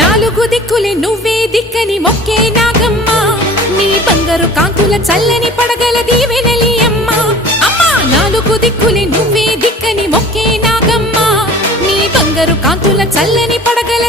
నాలుగు దిక్కులే నువ్వే దిక్కని మొక్కే నాగమ్మ నీ బంగారు కాంతుల చల్లని పడగల దీవెనలి అమ్మ అమ్మా నాలుగు దిక్కులే నువ్వే దిక్కని మొక్కే నాగమ్మ నీ బంగారు కాంతుల చల్లని పడగల